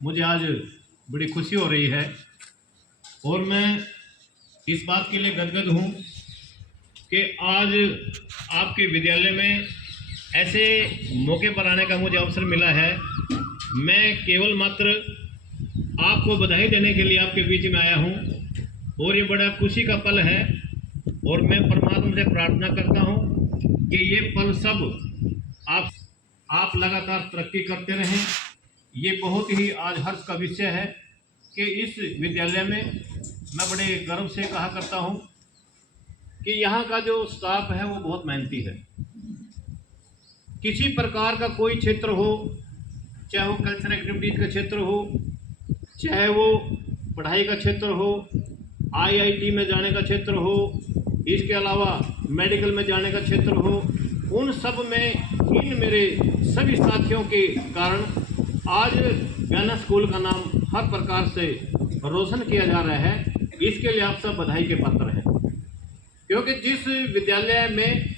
मुझे आज बड़ी खुशी हो रही है और मैं इस बात के लिए गदगद हूँ कि आज आपके विद्यालय में ऐसे मौके पर आने का मुझे अवसर मिला है। मैं केवल मात्र आपको बधाई देने के लिए आपके बीच में आया हूँ और ये बड़ा खुशी का पल है और मैं परमात्मा से प्रार्थना करता हूँ कि ये पल सब आप लगातार तरक्की करते रहें। ये बहुत ही आज हर्ष का विषय है कि इस विद्यालय में मैं बड़े गर्व से कहा करता हूँ कि यहाँ का जो स्टाफ है वो बहुत मेहनती है। किसी प्रकार का कोई क्षेत्र हो, चाहे वो कल्चरल एक्टिविटीज का क्षेत्र हो, चाहे वो पढ़ाई का क्षेत्र हो, आईआईटी में जाने का क्षेत्र हो, इसके अलावा मेडिकल में जाने का क्षेत्र हो, उन सब में इन मेरे सभी साथियों के कारण आज ज्ञाना स्कूल का नाम हर प्रकार से रोशन किया जा रहा है। इसके लिए आप सब बधाई के पात्र हैं, क्योंकि जिस विद्यालय में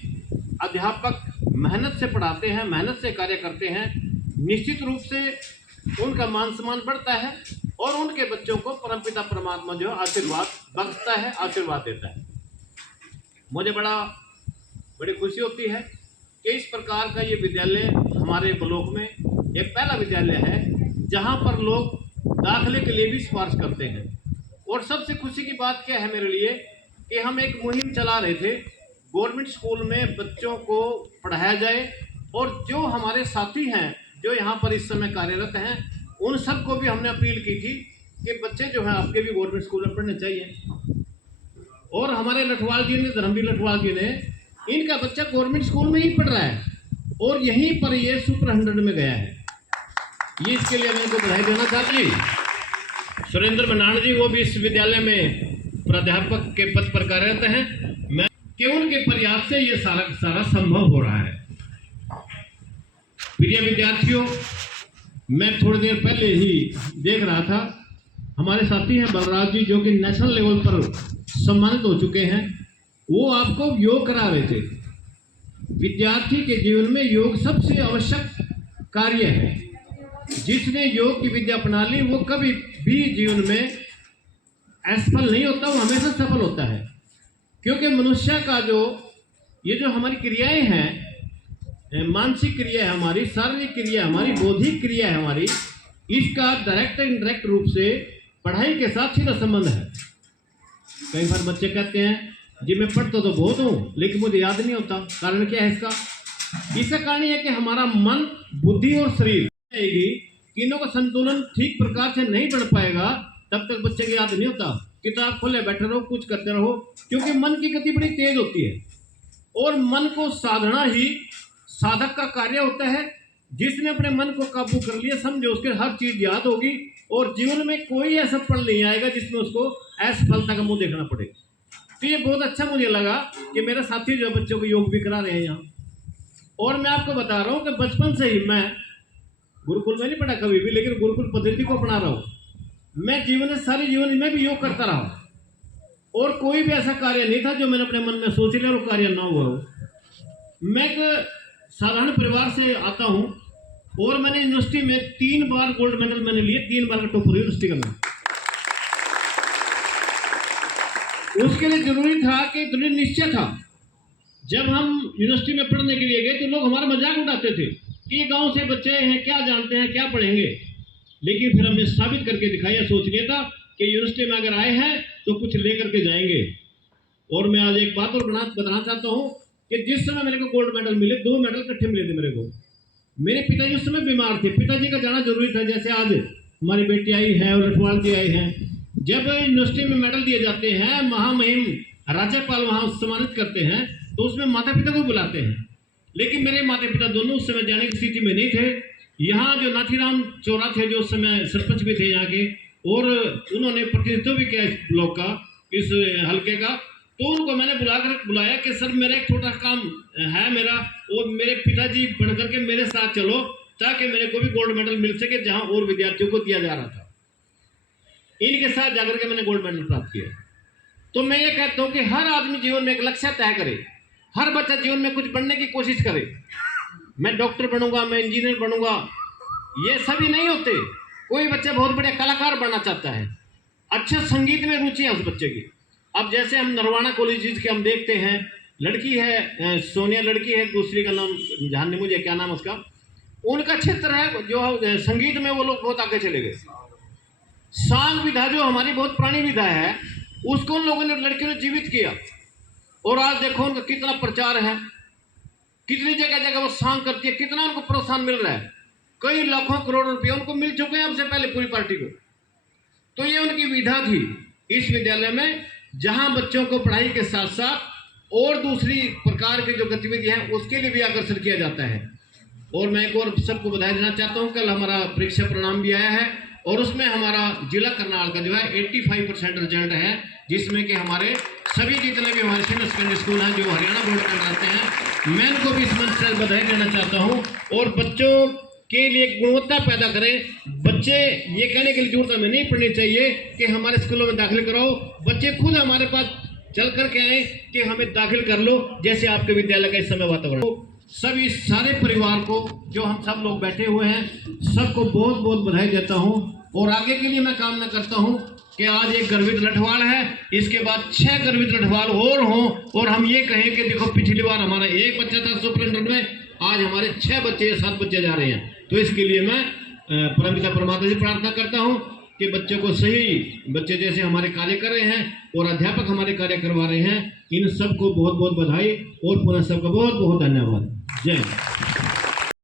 अध्यापक मेहनत से पढ़ाते हैं, मेहनत से कार्य करते हैं, निश्चित रूप से उनका मान सम्मान बढ़ता है और उनके बच्चों को परमपिता परमात्मा जो आशीर्वाद बख्शता है, आशीर्वाद देता है। मुझे बड़ी खुशी होती है कि इस प्रकार का ये विद्यालय हमारे ब्लॉक में एक पहला विद्यालय है जहाँ पर लोग दाखिले के लिए भी सिफारिश करते हैं। और सबसे खुशी की बात क्या है मेरे लिए कि हम एक मुहिम चला रहे थे, गवर्नमेंट स्कूल में बच्चों को पढ़ाया जाए और जो हमारे साथी हैं जो यहाँ पर इस समय कार्यरत हैं उन सबको भी हमने अपील की थी कि बच्चे जो हैं आपके भी गवर्नमेंट स्कूल में पढ़ने चाहिए। और हमारे लठवाल जी ने, धर्मवीर लठवाल जी ने, इनका बच्चा गवर्नमेंट स्कूल में ही पढ़ रहा है और यहीं पर ये सुपर 100 में गया है। ये इसके लिए मैं इनको बधाई देना चाहती हूँ। सुरेंद्र बनान जी वो भी इस विद्यालय में प्राध्यापक के पद पर कार्यरत हैं। मैं कि उनके प्रयास से ये सारा संभव हो रहा है। प्रिय विद्यार्थियों, मैं थोड़ी देर पहले ही देख रहा था, हमारे साथी हैं बलराज जी जो कि नेशनल लेवल पर सम्मानित हो चुके हैं। वो आपको योग करा रहे थे। विद्यार्थी के जीवन में योग सबसे आवश्यक कार्य है। जिसने योग की विद्या अपना ली वो कभी भी जीवन में असफल नहीं होता, वो हमेशा सफल होता है। क्योंकि मनुष्य का ये जो हमारी क्रियाएं हैं, मानसिक क्रिया है हमारी, शारीरिक क्रिया है हमारी, बौद्धिक क्रिया है हमारी, इसका डायरेक्ट इनडायरेक्ट रूप से पढ़ाई के साथ सीधा संबंध है। कई बार बच्चे कहते हैं जी मैं पढ़ता तो बहुत हूँ लेकिन मुझे याद नहीं होता। कारण क्या है इसका कारण यह है कि हमारा मन, बुद्धि और शरीर तीनों का संतुलन ठीक प्रकार से नहीं बढ़ पाएगा तब तक बच्चे को याद नहीं होता। किताब खोले बैठे रहो, कुछ करते रहो, क्योंकि मन की गति बड़ी तेज होती है और मन को साधना ही साधक का कार्य होता है। जिसने अपने मन को काबू कर लिया, समझो उसके हर चीज याद होगी और जीवन में कोई ऐसा पल नहीं आएगा जिसमें उसको असफलता का मुंह देखना पड़े। तो ये बहुत अच्छा मुझे लगा कि मेरे साथी जो बच्चों को योग भी करा रहे हैं यहाँ। और मैं आपको बता रहा हूँ कि बचपन से ही मैं गुरुकुल में नहीं पढ़ा कभी भी, लेकिन गुरुकुल पद्धति को अपना रहा हूँ। मैं सारे जीवन में भी योग करता रहा और कोई भी ऐसा कार्य नहीं था जो मैंने अपने मन में सोच लिया और कार्य ना हुआ हो। मैं एक साधारण परिवार से आता हूँ और मैंने यूनिवर्सिटी में 3 बार गोल्ड मेडल मैंने लिए, 3 बार का टॉपर यूनिवर्सिटी का मैं। उसके लिए जरूरी था कि दृढ़ निश्चय था। जब हम यूनिवर्सिटी में पढ़ने के लिए गए तो लोग हमारा मजाक उड़ाते थे कि ये गांव से बच्चे हैं, क्या जानते हैं, क्या पढ़ेंगे। लेकिन फिर हमने साबित करके दिखाया, सोच लिया था कि यूनिवर्सिटी में अगर आए हैं तो कुछ लेकर के जाएंगे। और मैं आज एक बात और बताना चाहता हूँ कि जिस समय मेरे को गोल्ड मेडल मिले, 2 मेडल इकट्ठे मिले थे मेरे को। मेरे पिताजी उस समय बीमार थे, पिताजी का जाना जरूरी था। जैसे आज हमारी बेटी आई है और लठवाल जी आए हैं, जब यूनिवर्सिटी में मेडल दिए जाते हैं, महामहिम राज्यपाल वहाँ सम्मानित करते हैं तो उसमें माता पिता को बुलाते हैं। लेकिन मेरे माता पिता दोनों उस समय जाने की स्थिति में नहीं थे। यहाँ जो नाथीराम चौरा थे जो उस समय सरपंच भी थे यहाँ के, और उन्होंने प्रतिनिधित्व भी किया इस ब्लॉक का, इस हल्के का, तो उनको मैंने बुलाया कि सर मेरा एक छोटा काम है मेरा, और मेरे पिताजी बन करके मेरे साथ चलो ताकि मेरे को भी गोल्ड मेडल मिल सके जहाँ और विद्यार्थियों को दिया जा रहा था। इनके साथ जाकर के मैंने गोल्ड मेडल प्राप्त किया। तो मैं ये कहता हूँ कि हर आदमी जीवन में एक लक्ष्य तय करे, हर बच्चा जीवन में कुछ बनने की कोशिश करे। मैं डॉक्टर बनूंगा, मैं इंजीनियर बनूंगा, ये सभी नहीं होते। कोई बच्चा बहुत बड़े कलाकार बनना चाहता है, अच्छा संगीत में रुचि है उस बच्चे की। अब जैसे हम नरवाना कॉलेज के हम देखते हैं, लड़की है सोनिया लड़की है, दूसरी का नाम ध्यान नहीं मुझे क्या नाम उसका, उनका क्षेत्र है जो संगीत में वो लोग बहुत आगे चले गए। सांग विधा जो हमारी बहुत पुरानी विधा है, उसको उन लोगों ने लड़कियों ने जीवित किया, और आज देखो उनका कितना प्रचार है, कितनी जगह जगह वो सांग करती है, कितना उनको प्रोत्साहन मिल रहा है, कई लाखों करोड़ रुपए उनको मिल चुके हैं हमसे पहले पूरी पार्टी को। तो ये उनकी विधा थी इस विद्यालय में, जहां बच्चों को पढ़ाई के साथ साथ और दूसरी प्रकार की जो गतिविधियां हैं उसके लिए भी आकर्षण किया जाता है। और मैं एक और सबको बधाई देना चाहता हूं, कल हमारा परीक्षा परिणाम भी आया है और उसमें हमारा जिला करनाल का जो है 85% रिजल्ट है, जिसमें कि हमारे सभी जितने भी हमारे सीनियर सेकेंडरी स्कूल हैं जो हरियाणा बोर्ड में रहते हैं, मैं उनको भी इस मंच से बधाई देना चाहता हूँ। और बच्चों के लिए गुणवत्ता पैदा करें। बच्चे ये कहने के लिए जरूरत हमें नहीं पड़नी चाहिए कि हमारे स्कूलों में दाखिल कराओ, बच्चे खुद हमारे पास चल कर के आए कि हमें दाखिल कर लो, जैसे आपके विद्यालय का इस समय वातावरण। तो सभी सारे परिवार को जो हम सब लोग बैठे हुए हैं सबको बहुत बहुत बधाई देता हूं। और आगे के लिए मैं कामना करता हूं कि आज एक गर्वित लठवाल है, इसके बाद 6 गर्वित लठवाल और हों, और हम ये कहें कि देखो पिछली बार हमारा 1 बच्चा था सुपरिटेंडेंट में, आज हमारे 6 बच्चे या 7 बच्चे जा रहे हैं। तो इसके लिए मैं परमपिता परमात्मा से प्रार्थना करता हूं कि बच्चों को सही, बच्चे जैसे हमारे कार्य कर रहे हैं और अध्यापक हमारे कार्य करवा रहे हैं, इन सबको बहुत बहुत बधाई और पुनः सबका बहुत बहुत धन्यवाद। जय हिंद।